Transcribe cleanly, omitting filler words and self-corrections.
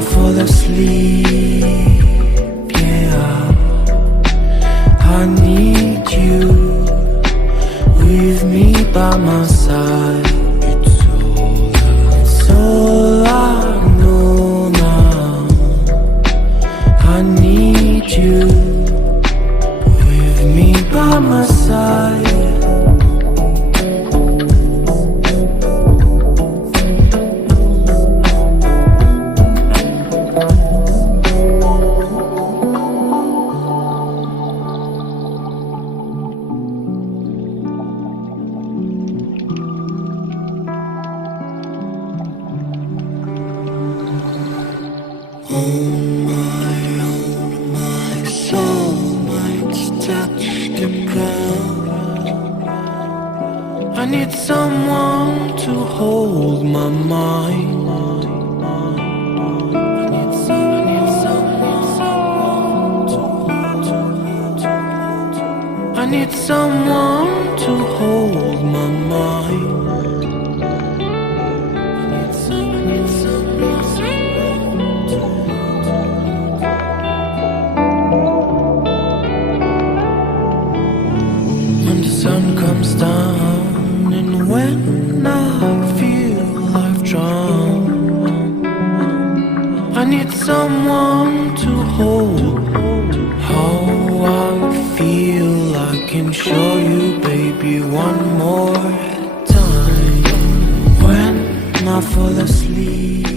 Fall asleep, yeah, I need you with me by my side. It's all I know now. I need you with me by my side. I need someone to hold my mind. I need someone to hold my mind. When the sun comes down and when I feel I've drowned, I need someone to hold how I feel. I can show you, baby, one more time. When I fall asleep,